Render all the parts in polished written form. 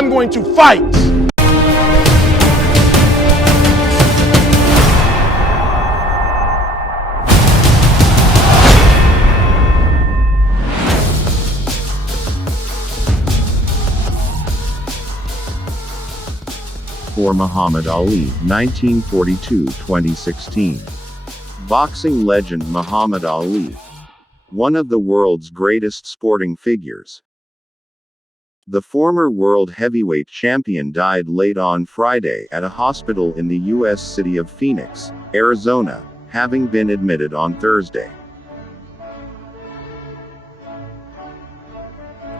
I'm going to fight. For Muhammad Ali, 1942-2016. Boxing legend Muhammad Ali. One of the world's greatest sporting figures. The former world heavyweight champion died late on Friday at a hospital in the U.S. city of Phoenix, Arizona, having been admitted on Thursday.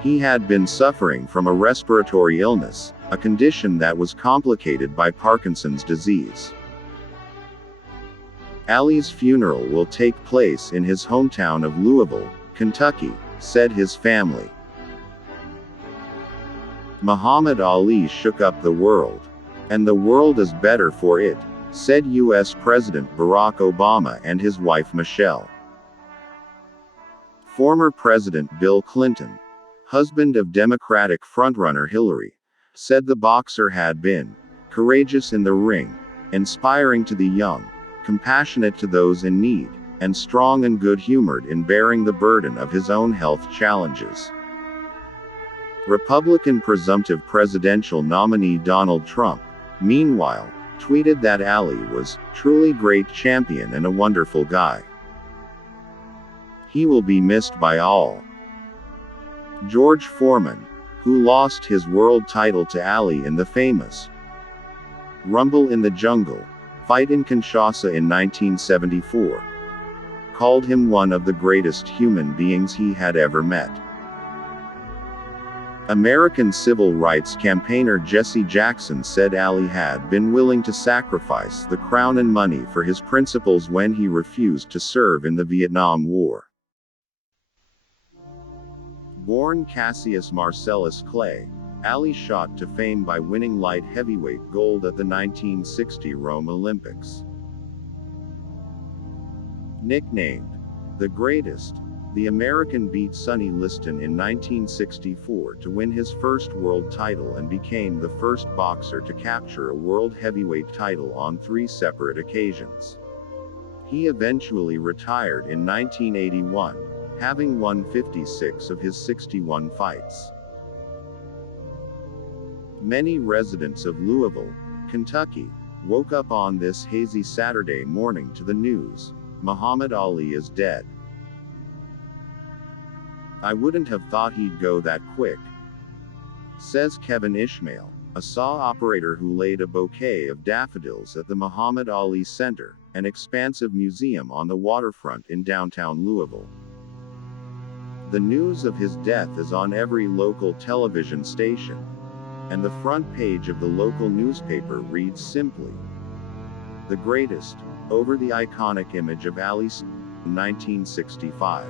He had been suffering from a respiratory illness, a condition that was complicated by Parkinson's disease. Ali's funeral will take place in his hometown of Louisville, Kentucky, said his family. Muhammad Ali shook up the world. And the world is better for it, said U.S. President Barack Obama and his wife Michelle. Former President Bill Clinton, husband of Democratic frontrunner Hillary, said the boxer had been courageous in the ring, inspiring to the young, compassionate to those in need, and strong and good-humored in bearing the burden of his own health challenges. Republican presumptive presidential nominee Donald Trump, meanwhile, tweeted that Ali was truly great champion and a wonderful guy. He will be missed by all. George Foreman, who lost his world title to Ali in the famous Rumble in the Jungle fight in Kinshasa in 1974, called him one of the greatest human beings he had ever met. American civil rights campaigner Jesse Jackson said Ali had been willing to sacrifice the crown and money for his principles when he refused to serve in the Vietnam War. Born Cassius Marcellus Clay, Ali shot to fame by winning light heavyweight gold at the 1960 Rome Olympics. Nicknamed the Greatest, the American beat Sonny Liston in 1964 to win his first world title and became the first boxer to capture a world heavyweight title on 3 separate occasions. He eventually retired in 1981, having won 56 of his 61 fights. Many residents of Louisville, Kentucky, woke up on this hazy Saturday morning to the news: Muhammad Ali is dead. I wouldn't have thought he'd go that quick, says Kevin Ishmael, a saw operator who laid a bouquet of daffodils at the Muhammad Ali Center, an expansive museum on the waterfront in downtown Louisville. The news of his death is on every local television station, and the front page of the local newspaper reads simply, "The Greatest," over the iconic image of Ali in 1965.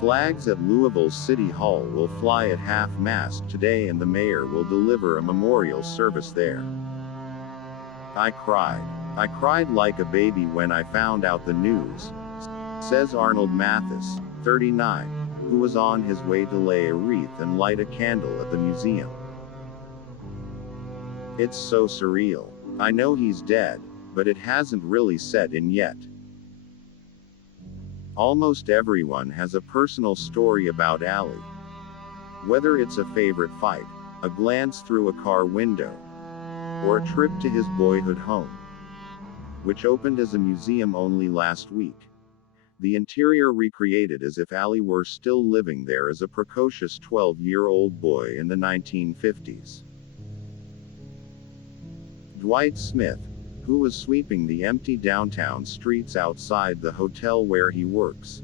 Flags at Louisville's City Hall will fly at half-mast today and the mayor will deliver a memorial service there. I cried like a baby when I found out the news, says Arnold Mathis, 39, who was on his way to lay a wreath and light a candle at the museum. It's so surreal. I know he's dead, but it hasn't really set in yet. Almost everyone has a personal story about Ali. Whether it's a favorite fight, a glance through a car window, or a trip to his boyhood home, which opened as a museum only last week. The interior recreated as if Ali were still living there as a precocious 12-year-old boy in the 1950s. Dwight Smith, who was sweeping the empty downtown streets outside the hotel where he works,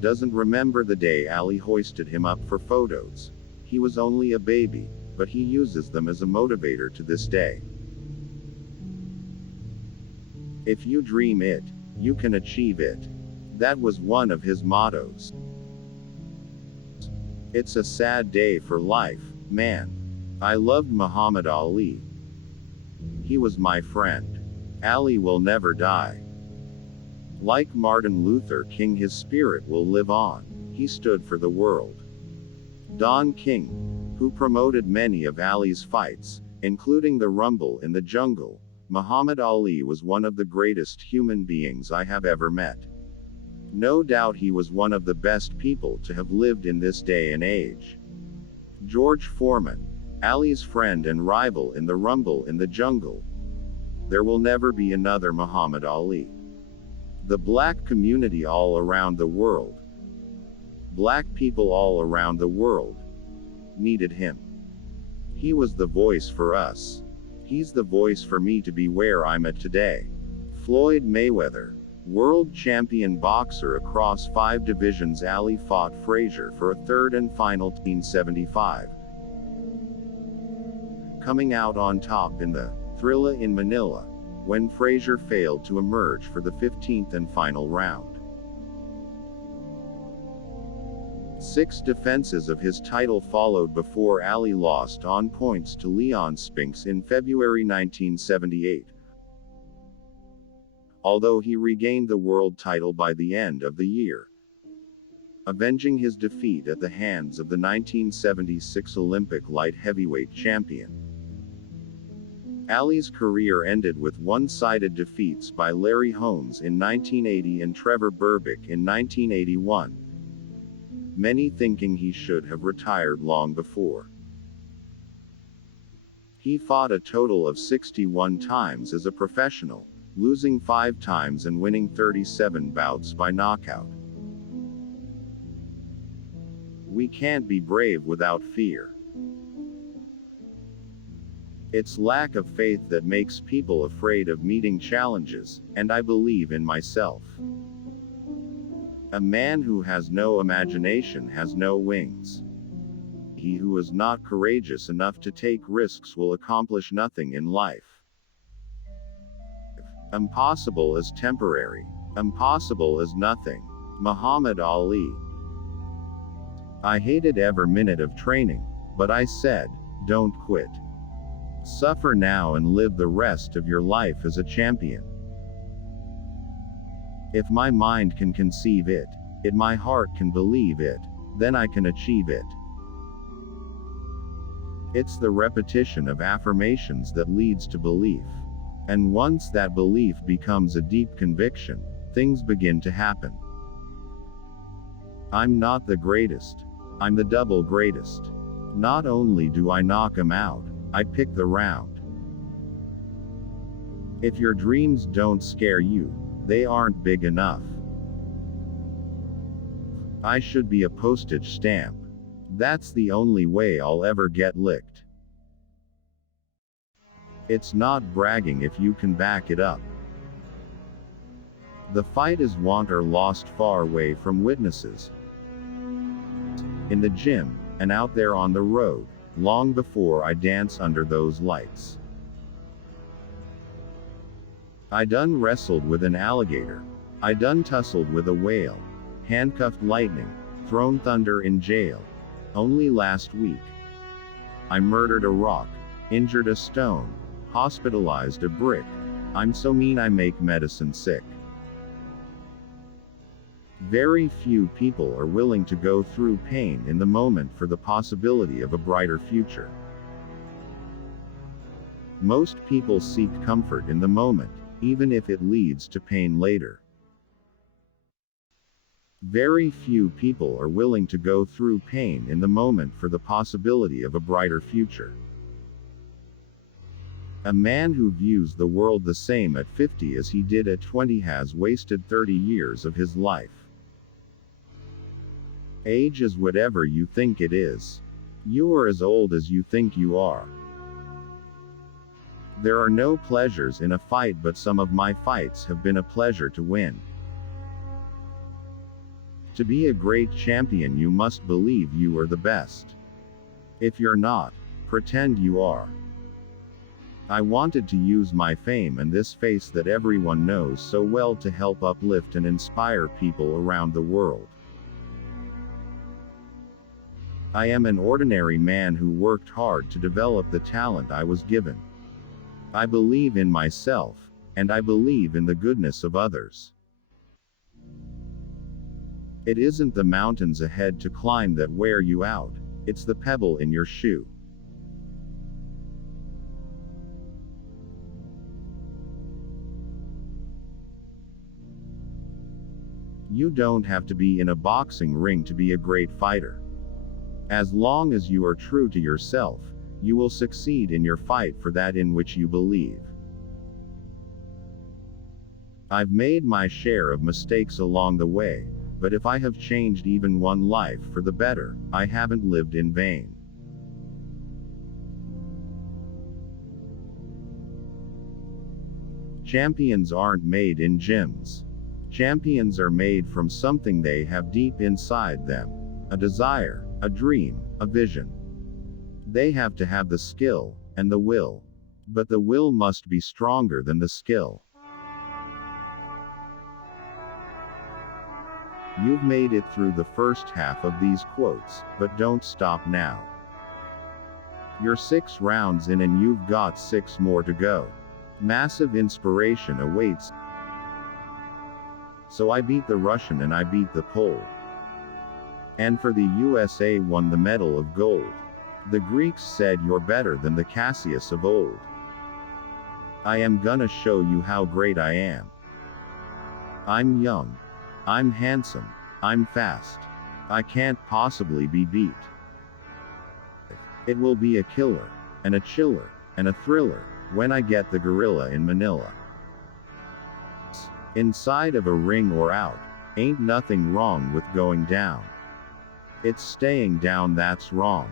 doesn't remember the day Ali hoisted him up for photos. He was only a baby, but he uses them as a motivator to this day. If you dream it, you can achieve it. That was one of his mottos. It's a sad day for life, man. I loved Muhammad Ali. He was my friend. Ali will never die. Like Martin Luther King, his spirit will live on. He stood for the world. Don King, who promoted many of Ali's fights, including the Rumble in the Jungle. Muhammad Ali was one of the greatest human beings I have ever met. No doubt he was one of the best people to have lived in this day and age. George Foreman, Ali's friend and rival in the Rumble in the Jungle. There will never be another Muhammad Ali. The black community all around the world, black people all around the world, needed him. He was the voice for us. He's the voice for me to be where I'm at today. Floyd Mayweather, world champion boxer across 5 divisions. Ali fought Frazier for a third and final 1975. Coming out on top in the Thrilla in Manila, when Frazier failed to emerge for the 15th and final round. 6 defenses of his title followed before Ali lost on points to Leon Spinks in February 1978. Although he regained the world title by the end of the year, avenging his defeat at the hands of the 1976 Olympic light heavyweight champion. Ali's career ended with one-sided defeats by Larry Holmes in 1980 and Trevor Berbick in 1981. Many thinking he should have retired long before. He fought a total of 61 times as a professional, losing 5 times and winning 37 bouts by knockout. We can't be brave without fear. It's lack of faith that makes people afraid of meeting challenges, and I believe in myself. A man who has no imagination has no wings. He who is not courageous enough to take risks will accomplish nothing in life. Impossible is temporary. Impossible is nothing. Muhammad Ali. I hated every minute of training, but I said, don't quit. Suffer now and live the rest of your life as a champion. If my mind can conceive it, my heart can believe it, then I can achieve it. It's the repetition of affirmations that leads to belief. And once that belief becomes a deep conviction, things begin to happen. I'm not the greatest. I'm the double greatest. Not only do I knock 'em out, I pick the round. If your dreams don't scare you, they aren't big enough. I should be a postage stamp. That's the only way I'll ever get licked. It's not bragging if you can back it up. The fight is won or lost far away from witnesses. In the gym, and out there on the road, long before I dance under those lights. I done wrestled with an alligator. I done tussled with a whale. Handcuffed lightning, thrown thunder in jail. Only last week. I murdered a rock, injured a stone, hospitalized a brick. I'm so mean I make medicine sick. Very few people are willing to go through pain in the moment for the possibility of a brighter future. Most people seek comfort in the moment, even if it leads to pain later. Very few people are willing to go through pain in the moment for the possibility of a brighter future. A man who views the world the same at 50 as he did at 20 has wasted 30 years of his life. Age is whatever you think it is. You are as old as you think you are. There are no pleasures in a fight, but some of my fights have been a pleasure to win. To be a great champion, you must believe you are the best. If you're not, pretend you are. I wanted to use my fame and this face that everyone knows so well to help uplift and inspire people around the world. I am an ordinary man who worked hard to develop the talent I was given. I believe in myself, and I believe in the goodness of others. It isn't the mountains ahead to climb that wear you out, It's the pebble in your shoe. You don't have to be in a boxing ring to be a great fighter. As long as you are true to yourself, you will succeed in your fight for that in which you believe. I've made my share of mistakes along the way, but if I have changed even one life for the better, I haven't lived in vain. Champions aren't made in gyms. Champions are made from something they have deep inside them. A desire, a dream, a vision. They have to have the skill, and the will. But the will must be stronger than the skill. You've made it through the first half of these quotes, but don't stop now. You're 6 rounds in and you've got 6 more to go. Massive inspiration awaits. So I beat the Russian and I beat the Pole. And for the USA won the medal of gold. The Greeks said you're better than the Cassius of old. I am gonna show you how great I am. I'm young. I'm handsome. I'm fast. I can't possibly be beat. It will be a killer, and a chiller, and a thriller, when I get the gorilla in Manila. Inside of a ring or out, ain't nothing wrong with going down. It's staying down that's wrong.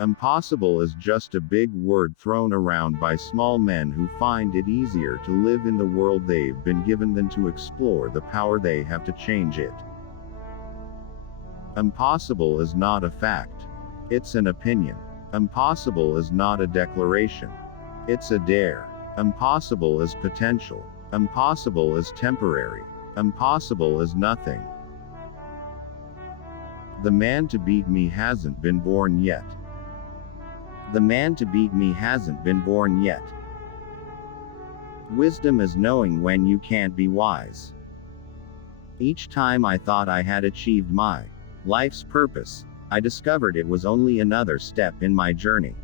Impossible is just a big word thrown around by small men who find it easier to live in the world they've been given than to explore the power they have to change it. Impossible is not a fact. It's an opinion. Impossible is not a declaration. It's a dare. Impossible is potential. Impossible is temporary. Impossible is nothing. The man to beat me hasn't been born yet. The man to beat me hasn't been born yet. Wisdom is knowing when you can't be wise. Each time I thought I had achieved my life's purpose, I discovered it was only another step in my journey.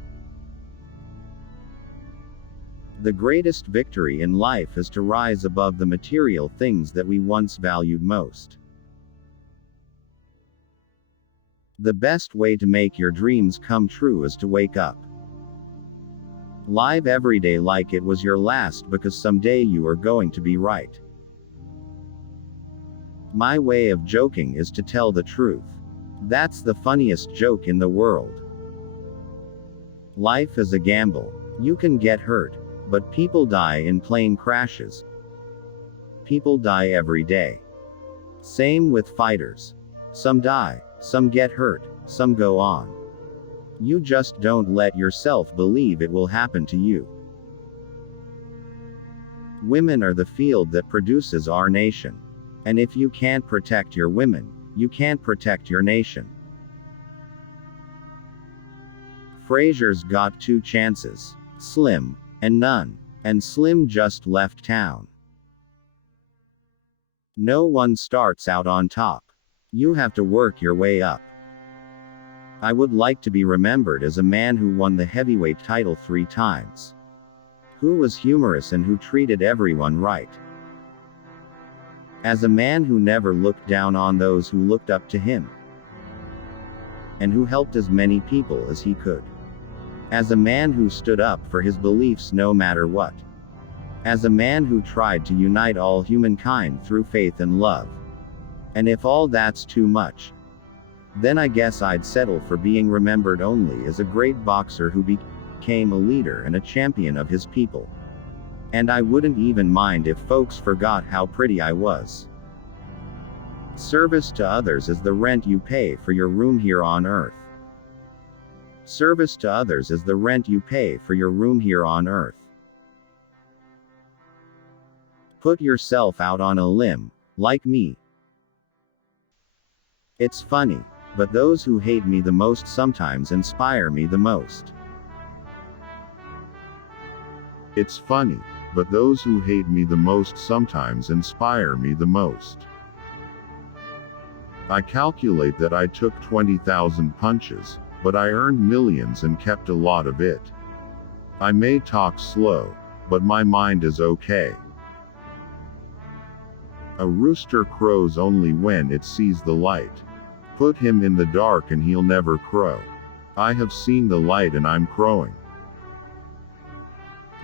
The greatest victory in life is to rise above the material things that we once valued most. The best way to make your dreams come true is to wake up. Live every day like it was your last, because someday you are going to be right. My way of joking is to tell the truth. That's the funniest joke in the world. Life is a gamble. You can get hurt, but people die in plane crashes. People die every day. Same with fighters. Some die, some get hurt, some go on. You just don't let yourself believe it will happen to you. Women are the field that produces our nation. And if you can't protect your women, you can't protect your nation. Frazier's got 2 chances. Slim, and none. And Slim just left town. No one starts out on top. You have to work your way up. I would like to be remembered as a man who won the heavyweight title 3 times. Who was humorous and who treated everyone right. As a man who never looked down on those who looked up to him. And who helped as many people as he could. As a man who stood up for his beliefs no matter what. As a man who tried to unite all humankind through faith and love. And if all that's too much, then I guess I'd settle for being remembered only as a great boxer who became a leader and a champion of his people. And I wouldn't even mind if folks forgot how pretty I was. Service to others is the rent you pay for your room here on earth. Service to others is the rent you pay for your room here on earth. Put yourself out on a limb, like me. It's funny, but those who hate me the most sometimes inspire me the most. It's funny, but those who hate me the most sometimes inspire me the most. I calculate that I took 20,000 punches, but I earned millions and kept a lot of it. I may talk slow, but my mind is okay. A rooster crows only when it sees the light. Put him in the dark and he'll never crow. I have seen the light and I'm crowing.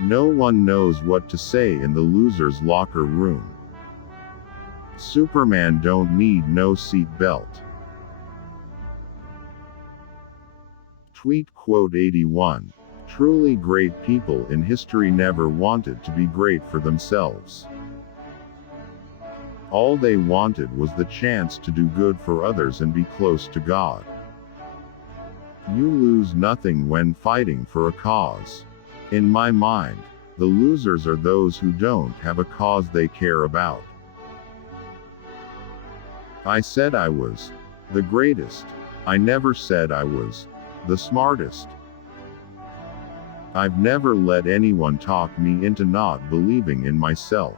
No one knows what to say in the loser's locker room. Superman don't need no seat belt. Tweet quote 81. Truly great people in history never wanted to be great for themselves. All they wanted was the chance to do good for others and be close to God. You lose nothing when fighting for a cause. In my mind, the losers are those who don't have a cause they care about. I said I was the greatest. I never said I was the smartest. I've never let anyone talk me into not believing in myself.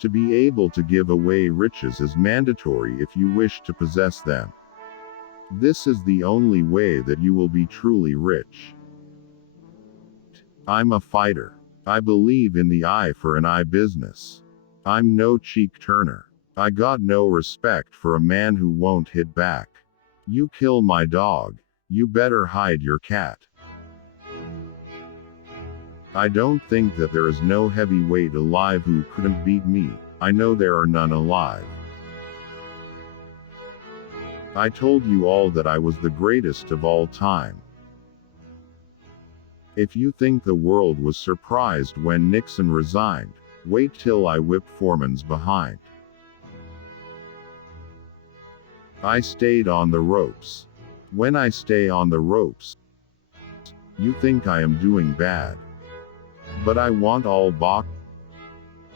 To be able to give away riches is mandatory if you wish to possess them. This is the only way that you will be truly rich. I'm a fighter. I believe in the eye for an eye business. I'm no cheek turner. I got no respect for a man who won't hit back. You kill my dog, you better hide your cat. I don't think that there is no heavyweight alive who couldn't beat me. I know there are none alive. I told you all that I was the greatest of all time. If you think the world was surprised when Nixon resigned, wait till I whip Foreman's behind. I stayed on the ropes. When I stay on the ropes, you think I am doing bad. But I want all box.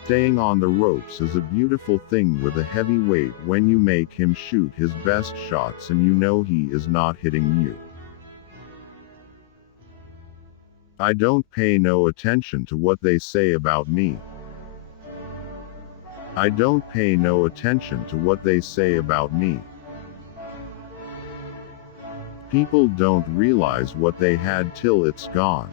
Staying on the ropes is a beautiful thing with a heavyweight when you make him shoot his best shots and you know he is not hitting you. I don't pay no attention to what they say about me. I don't pay no attention to what they say about me. People don't realize what they had till it's gone.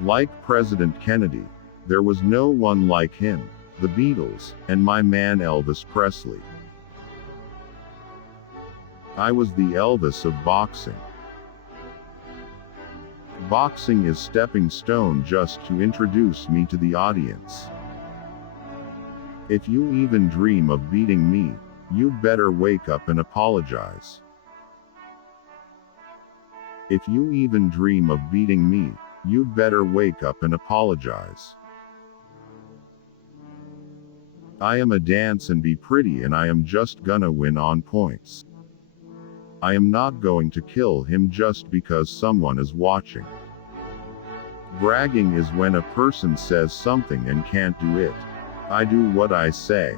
Like President Kennedy, there was no one like him, the Beatles, and my man Elvis Presley. I was the Elvis of boxing. Boxing is stepping stone just to introduce me to the audience. If you even dream of beating me, you'd better wake up and apologize. If you even dream of beating me, you'd better wake up and apologize. I am a dance and be pretty and I am just gonna win on points. I am not going to kill him just because someone is watching. Bragging is when a person says something and can't do it. I do what I say.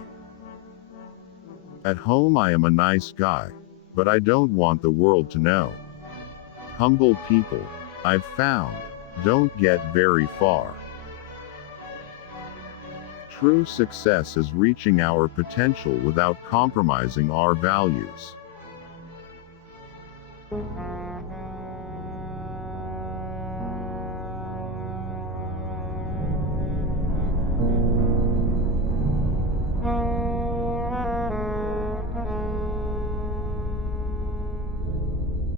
At home I am a nice guy, but I don't want the world to know. Humble people, I've found, don't get very far. True success is reaching our potential without compromising our values.